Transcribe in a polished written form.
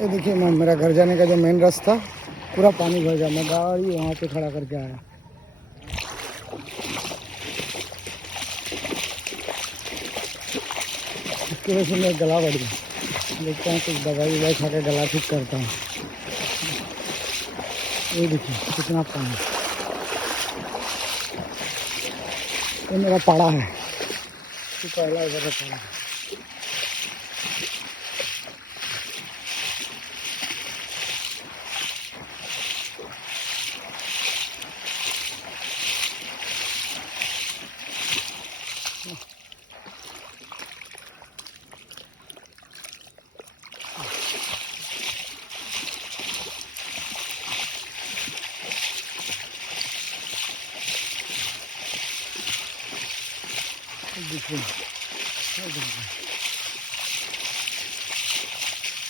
ये देखिए मेरा घर जाने का जो मेन रास्ता पूरा पानी भर गया। मैं गाड़ी वहाँ पे खड़ा करके आया। इसकी वजह से मेरा गला बढ़ गया। देखता हूँ कुछ दवाई ववाई खा के गला ठीक करता हूँ। ये देखिए कितना पानी। ये मेरा पाड़ा है, ये पहला इधर का पाड़ा है। देखिए